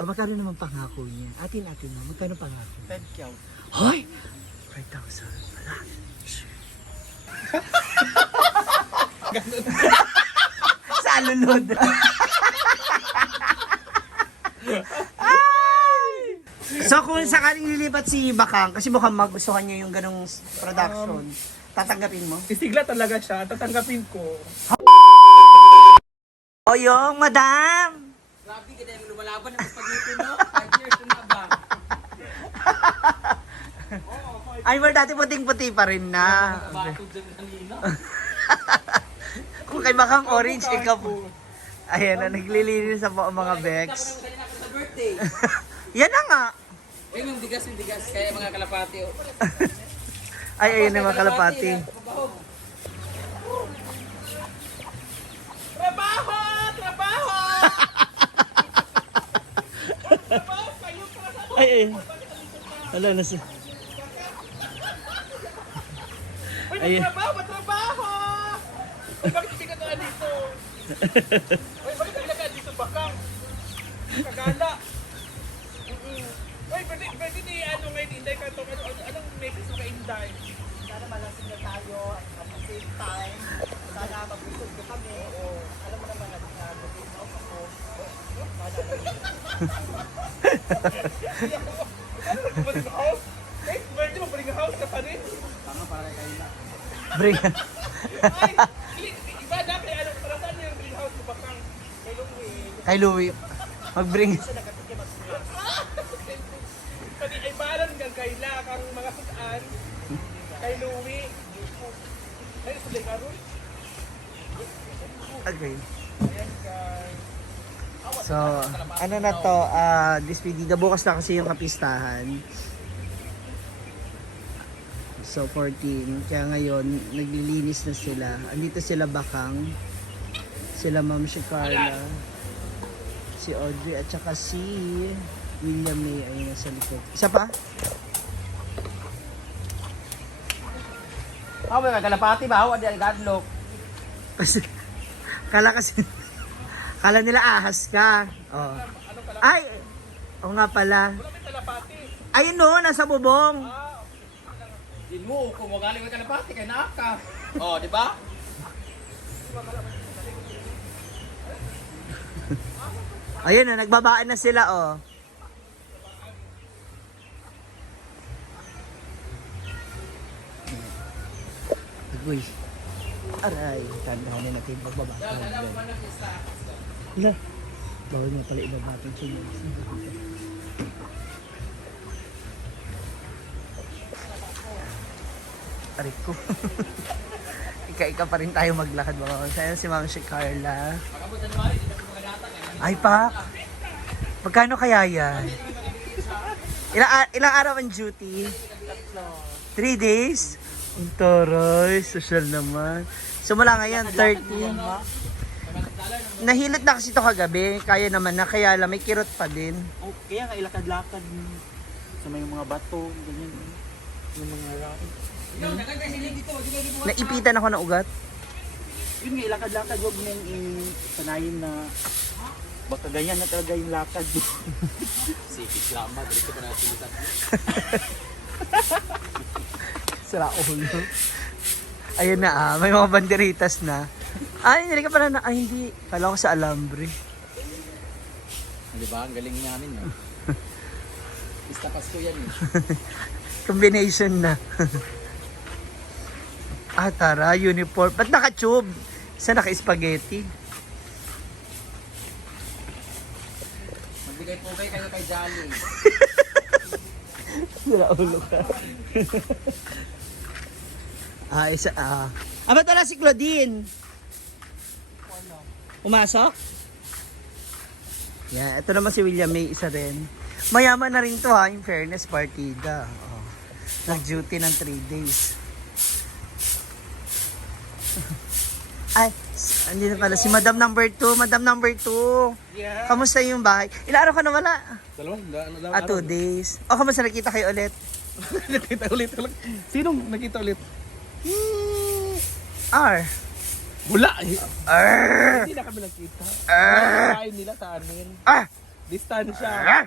O, magkano naman pangako niya? Atin-atin na, magkano pangako? 10K. Hoy! 5,000. Wala. Sa alunod. So kung sakaling lilipat si Bakang, kasi mukhang magustuhan niya yung ganong production, tatanggapin mo? Isigla talaga siya, tatanggapin ko. Oyong, madam! Grabe ka na yung lumalaban ng pag-ipin, no? 5 years na ba? Ay, well, dati puting-puti pa rin na. Bato dyan kanina. Kung kay Bakang orange, ikaw po. Ayan na, naglilinis na po ang mga Bex. Tapos naman kanina ako sa birthday. Yan na nga. Ayun yung bigas. Kaya mga kalapati. Oh. Ay, ayun na mga kalapati. Trabaho! Trabaho! Ay, ay. Wala na siya. Ay, trabaho! Trabaho! Ay, bakit hindi ka kaan dito? Ay, bakit hindi ka kaan dito, Bakang? Kagala. Ay, pwede di ano ngayon, Inday, anong message mo kay Inday? Sana malasing na tayo at the same time, sana magbusog na kami. Alam mo naman natin na mag-in out ako. Bring house? Eh, pwede mo bring house ka pa rin? Bring. Ay, iba na kay ano, para saan yung bring house mo, Bakang? Kay Louie. Kay Louie. Mag-bring. Pati ay balan kang kaila, kang mga sudan. Kay Louie. Ay, sulit ka ron? Okay. Ayan, guys. So, ano na to, despedida. Bukas na kasi yung kapistahan. So, 14. Kaya ngayon, naglilinis na sila. Andito sila Bakang. Sila Ma'am si Carla. Si Audrey at saka si William May ay nasa likod. Isa pa? Ako may kalapati ba? Ako di gadlok. Kasi, kala nila ahas ka. Oh. Ay! Oo nga pala. Wala may talapati. Ayun no, nasa bubong. Din mo, kung magaling may kalapati, kay naaka. Oh, di ba? Ayun na, nagbabaan na sila oh. Uy. Aray, tandahan natin pagbaba. Hala. Bawal mo pala ibabatong siya. Aray ko. Ika-ika pa rin tayo maglakad mga kasi si Ma'am si Carla. Ay pa. Magkano kaya yan? Ilang araw ang duty? 3 days? Ang taray, social naman. So mula ngayon, 30. Nahilot na kasi ito kagabi, kaya naman na, kaya lang may kirot pa din. Oh, kaya nga ilakad-lakad sa may mga bato, ganyan. Yung mga rock. Naipitan ako ng ugat. Yun nga, ilakad-lakad, huwag mo nang sanayin na baka ganyan na talaga yung lakad. Sipit lang ba? Dito pa natin ito. Sira ulo. Ayun na may mga banderitas na. Ay, hindi ka pala na, ay hindi. Kala ko sa alambre. Di ba? Ang galing namin, no? Pista Pasko yan, eh. Combination na. Tara, uniform. Ba't naka-tube? Isa naka-spaghetti. Magbigay po kayo kay Jolly. Sira ulo ka. Ba't wala si Claudine? Pumasok? Yan, ito naman si William May, isa rin. Mayaman na rin to ha, in fairness, partida. Oh. Nag-duty ng 3 days. Ay, andito pala si Madam number 2. Madam number 2. Yeah. Kamusta yung bahay? Ilang araw ka na wala? Dalawa? 2 days. O, kamusta nakita kayo ulit? Nakita ulit. Sinong nakita ulit? R. Wala eh. R. Hindi na kami nakita. R. Kain nila sa amin. Ah! Distansya.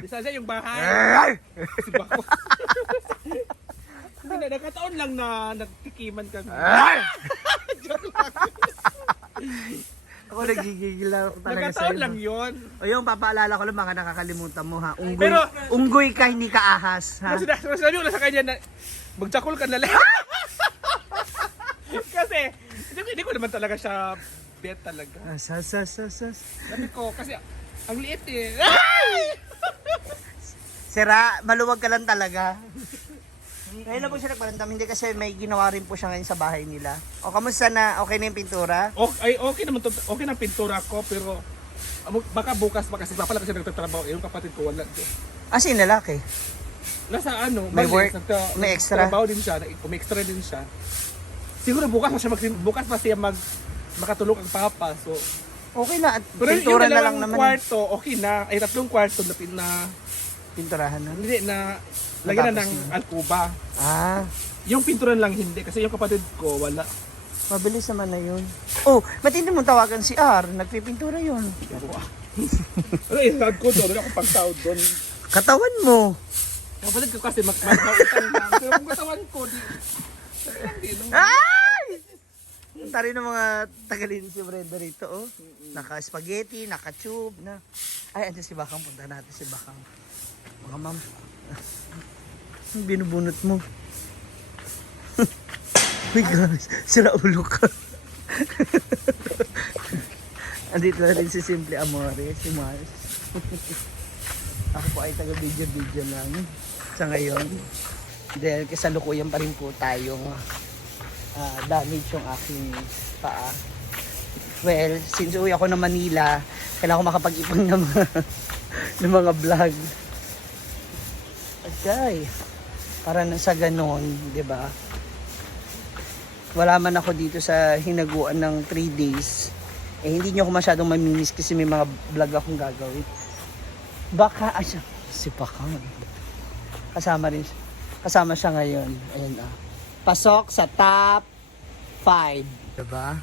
Distansya yung bahay. Si Bako. Hindi na, nakataon lang na nagtikiman kami. Joke lang. Ako nagigigil lang ako talaga sa'yo. Nakataon lang yun. O yung papaalala ko lang, baka nakakalimutan mo ha. Unggoy, Pero- unggoy ka, hindi ka ahas ha. Sabi ko na sa kanya na magjakol ka na lang. Kasi hindi ko naman talaga siya bet talaga. Sas. Sabi ko kasi ang liit eh. Sira, maluwag ka lang talaga. Ngayon na po siya nagparamdam, hindi kasi may ginawa rin po siya ngayon sa bahay nila. O kamusta na? Okay na yung pintura? Okay naman to, okay na pintura ko pero baka bukas pa kasi papa lang kasi nagtatrabaho yung kapatid ko wala doon. As in, lalaki. Nasa ano, May work? May extra? Trabaho din siya, may extra din siya. Siguro bukas pa siya makatulog ang papa. So Okay na, at pero pintura yung na lang dalawang naman. kwarto, okay na. Ay, 3 kwarto na Pinturahan na. hindi na lagyan na Natapos ng alkuba. Ah, Yung pinturan lang hindi kasi yung kapatid ko wala. mabilis naman na yun. Oh, matindi mong tawagan si R, nagpipintura yun. Ano isad ko doon, wala akong pagtawad doon. Katawan mo. Yung kapatid ko kasi magkautang lang. Pero kung katawan ko, di no? Ay! Ang tari ng mga tagalin si Brenda rito, oh. Naka-spaghetti, naka-tube, na. Ay, andyan si Bakang, punta natin si Bakang. Mga ma'am. Ang binubunot mo. My gosh, sira ulo ka. Andito na rin si Simple Amore, si Mars. Ako po ay taga-video lang sa ngayon. Dahil kasalukuyan pa rin po tayong damage yung aking paa. Well, since uwi ako ng Manila, kailangan ko makapag-ipon ng ng mga vlog. Okay. Para na sa ganon, di ba? Wala man ako dito sa hinaguan ng 3 days. Eh, hindi nyo ako masyadong mamimiss kasi may mga vlog akong gagawin. Baka, si Pakang. Kasama siya ngayon. Ayan ah. Pasok sa top 5. Diba?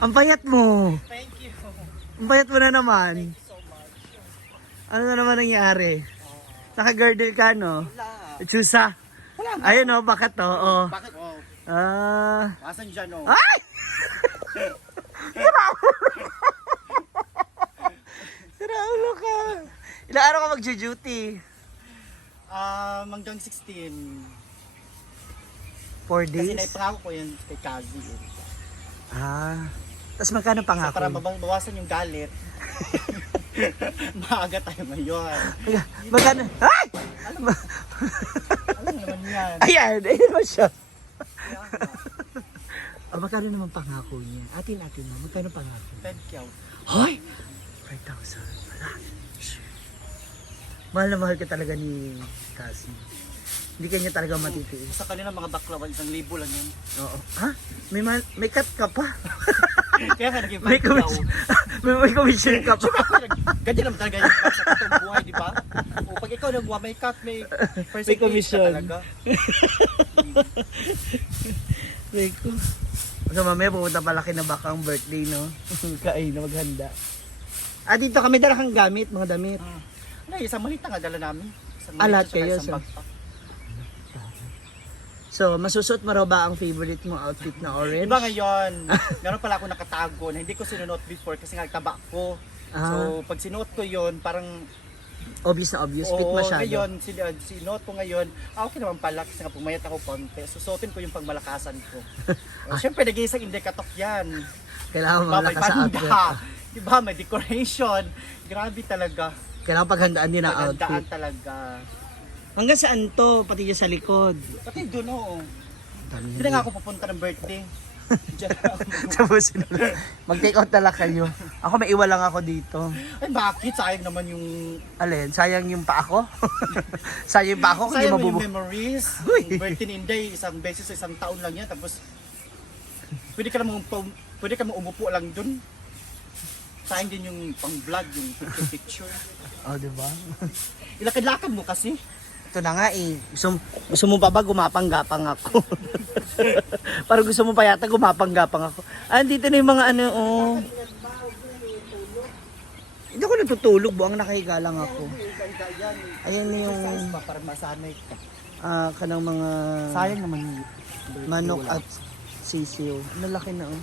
Ang payat mo. Thank you. Ang payat mo na naman. Thank you so much. Ano na naman nangyari? Naka-girdle ka, no? Wala. Tsusa. Ayun, no? Bakit to? Oh. Bakit? Oh, Ah. asan dyan oh? Ay! Sira ulo ka. Ilang araw ka mag-duty? Hanggang 16. 4 Kasi days? naipangako ko yun kay Kazi. Ah. Tapos magkano So, pangako? para mabawasan yung galit. Maaga tayo ngayon. Magkano? Ay! Alam naman yan. Ayan, ayun naman siya. Magkano naman pangako niya? Atin na. Magkano pangako? 10K. Hoy! 5,000. Wala. Mahal na mahal ka talaga ni Cassie. Hindi kanya talaga matitiis. Sa kanila mga baklawan, 1,000 lang yun. Oo. Ha? May cut ka pa. Kaya nga naging May 5K. commission. may commission ka pa. Ganyan naman talaga yung sa katong buhay, di ba? O pag ikaw nagwa, may cut, may percentage commission. ka talaga. Rico. So mamaya pumunta pala Bakang birthday, no? Kain na maghanda. Dito kami dala kang gamit, mga damit. Ano, isang malita nga dala namin. Isang Lahat malita, kayo, isang so- bag pa. So, masusuot mo raw ba ang favorite mong outfit na orange? Diba ngayon, meron pala ako nakatago na hindi ko sinuot before kasi nga taba ko. So, pag sinuot ko yon parang Obvious na obvious. Fit oo, masyado. ngayon, sinuot ko ngayon, okay naman pala kasi nga pumayat ako konti. Susuotin ko yung pangmalakasan ko. Siyempre, nag-iisang indikatok yan. Kailangan Diba, may malakas sa outfit. panda. Diba, may decoration. Grabe talaga. Kailangan paghandaan din ang Magandaan outfit. talaga. Hanggang saan to? Pati dyan sa likod. Pati doon, oo. Dami. Hindi na nga ako pupunta ng birthday. Diyan na ako. Tapos, mag-take out talaga kayo. Ako may iwan lang ako dito. Ay, bakit? Sayang naman yung... Alin? Sayang yung pa ako? Sayang yung pa ako? Hindi Sayang mo yung mabubu... memories. Uy. Yung birthday ni Inday, isang beses sa isang taon lang yan. Tapos, pwede ka namang umupo lang dun. Sayang din yung pang-vlog, yung picture. Oh, di ba? Ilakad-lakad mo kasi. ito na nga eh. Gusto mo pa ba gumapang-gapang ako? Parang gusto mo pa yata gumapang-gapang ako. Dito na yung mga ano, oh. Hindi ako natutulog, buwang nakahiga lang ako. Ayan yung Para masanay. kanang mga Sayang naman yung manok at sisiyo. Nalaki na oh.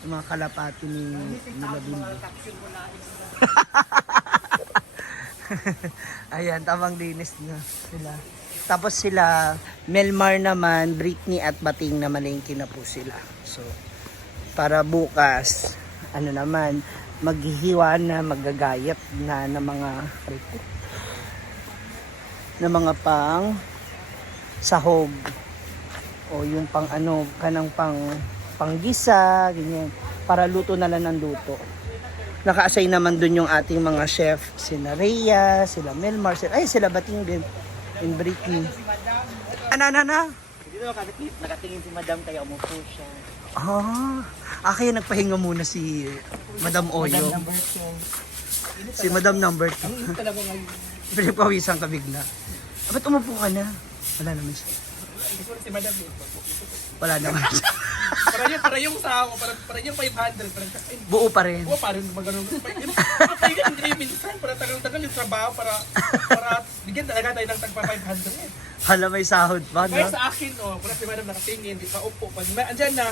Yung mga kalapati ni nila Bimbo. Ayan, tamang linis na sila. Tapos sila, Melmar naman, Britney at Bating na malengke na po sila. So, para bukas, ano naman, maghihiwa na, magagayat na ng mga pang sahog. O yung pang ano, kanang panggisa, ganyan. Para luto na lang ng luto. Naka-assign naman dun yung ating mga chef, sila Rhea, sila Melmar, sila Bating din, and Britney. Ano? Hindi naman nakatingin si Madam kaya umupo siya. Kaya nagpahinga muna si Madam Oyo. Madam number 2. Si Madam number 2. Ang init talaga ngayon. Pinapawisan ka bigla. Ba't umupo ka na? Wala naman siya. Gusto ko si Madam eh. Wala naman siya. Para yung sa ako, para yung 500. Parang, ay, Buo pa rin. parang magano'n. Papahingan kayo minsan para tagal-tagal yung trabaho para bigyan talaga tayo ng tagpa 500. Hala, may sahod pa, Kaya no? sa akin, para si Madam nakatingin, di pa upo pa. Andyan na,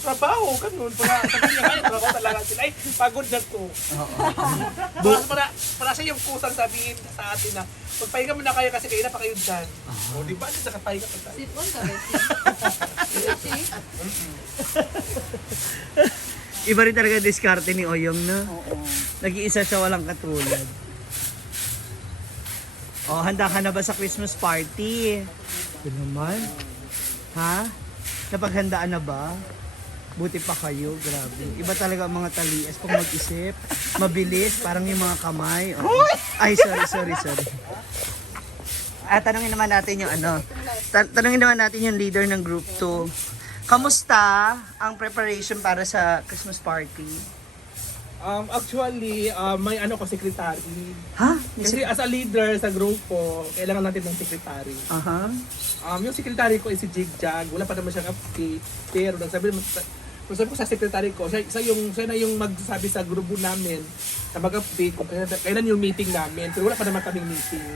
trabaho, ganun. Para sabihin niya ngayon, trabaho talaga sila. Ay, pagod na to. Para siya yung kusang sabihin sa atin na, magpahinga mo na kayo kasi kayo na pa kayo dyan. Di ba? Sa kapahinga pa tayo. Sit on ka, Iba rin talaga diskarte ni Oyong, no? Oo. Nag-iisa siya, walang katulad. Handa ka na ba sa Christmas party? Yun naman. Ha? Napaghandaan na ba? Buti pa kayo, grabe. Iba talaga ang mga talias pag mag-isip. Mabilis, parang yung mga kamay. Ay, sorry. Tanungin naman natin yung tanungin naman natin yung leader ng group 2. Kamusta ang preparation para sa Christmas party? Actually, may ko, secretary. Ha? Kasi as a leader sa grupo, kailangan natin ng secretary. Aha. Yung secretary ko ay si Jigjag. Wala pa naman siyang update. Pero nagsabi ko sa secretary ko, siya na yung magsasabi sa grupo namin na mag-update kung kailan yung meeting namin. Pero wala pa naman kaming meeting.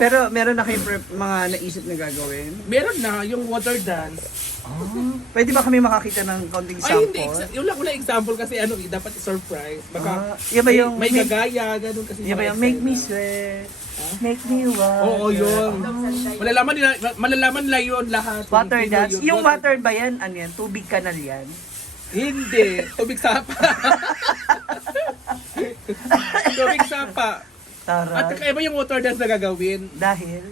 Pero meron na kayong mga naisip na gagawin? Meron na yung water dance. Pwede ba kami makakita ng konting Ay, hindi. sample? Yung lang example kasi dapat i-surprise. Yan ba yung may gagaya, ganun kasi. Yan ba yung make me sweat, make me wild? Oo, yun. Malalaman nila yun lahat. Water Hindi dance? yun. Yung water ba yan? Ano yan? Tubig kanal yan? Hindi. Tubig sapa. Tubig sapa. At Tara. kakaiba yung water dance na gagawin. Dahil?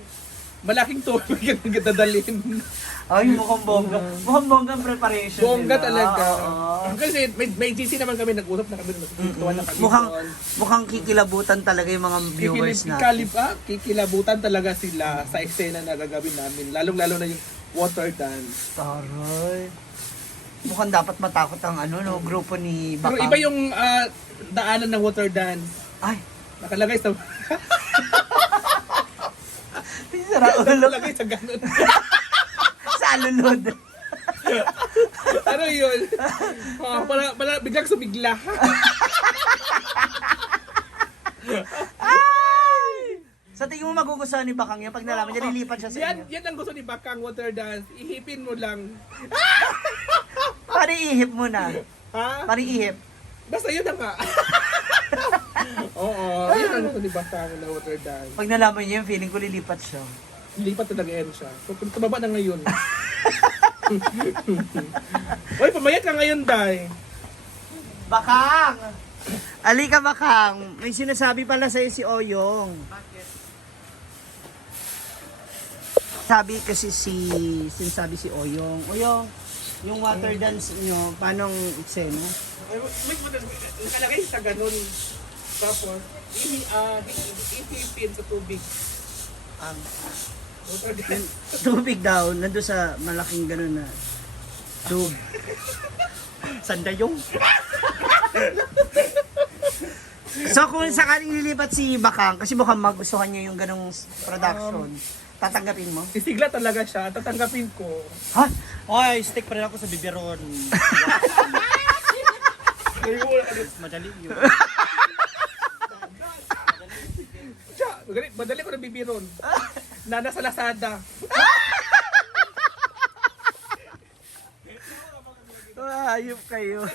Malaking tubig yung dadalhin. Ay, mukhang bongga. Mukhang bongga ang preparation Bongga nila. talaga. Oo. Kasi may GC naman kami, nag-usap na kami. Nagtutuan na kami. Mukhang kikilabutan talaga yung mga viewers natin. Kikilabutan talaga sila sa eksena na gagawin namin. Lalong-lalo na yung water dance. Taray. Mukhang dapat matakot ang grupo ni Pero Bakang. iba yung daanan ng water dance. Ay, Nakalagay sa... sara ulo. Nakalagay sa ganun. Sa alulod. Ano yun? Para biglang sumigla. Ay! Sa tingin mo magugustuhan ni Bakang yan pag nalaman niya, lilipat siya sa inyo. Yan ang gusto ni Bakang water dance. Ihipin mo lang. Pari ihip mo na. Ha? Pari ihip. Basta yun na nga. Oo. Yan ang gusto ni Bakang na water dance. Pag nalaman niya yung feeling ko, lilipat siya. Lipat talaga yan siya. Tumaba na ngayon. Uy, pamayat ka ngayon, Day. Bakang! Alika, Bakang. May sinasabi pala sa'yo si Oyong. Bakit? Sinasabi si Oyong. Oyong, yung water dance nyo, paano eksena? Nakalagay sa ganun. Tapos, ihipin sa tubig. Ang Water dance. tubig daw, nandun sa malaking gano'n na tube. Sandayong. So kung sakaling lilipat si Bakang, kasi mukhang magustuhan niya yung ganong production, tatanggapin mo? Sisigla talaga siya, tatanggapin ko. Ha? Oy, stick pa rin ako sa biberon. Madali yun. Siya, madali ko na bibiron. Nana sa Lazada. Ayop kayo.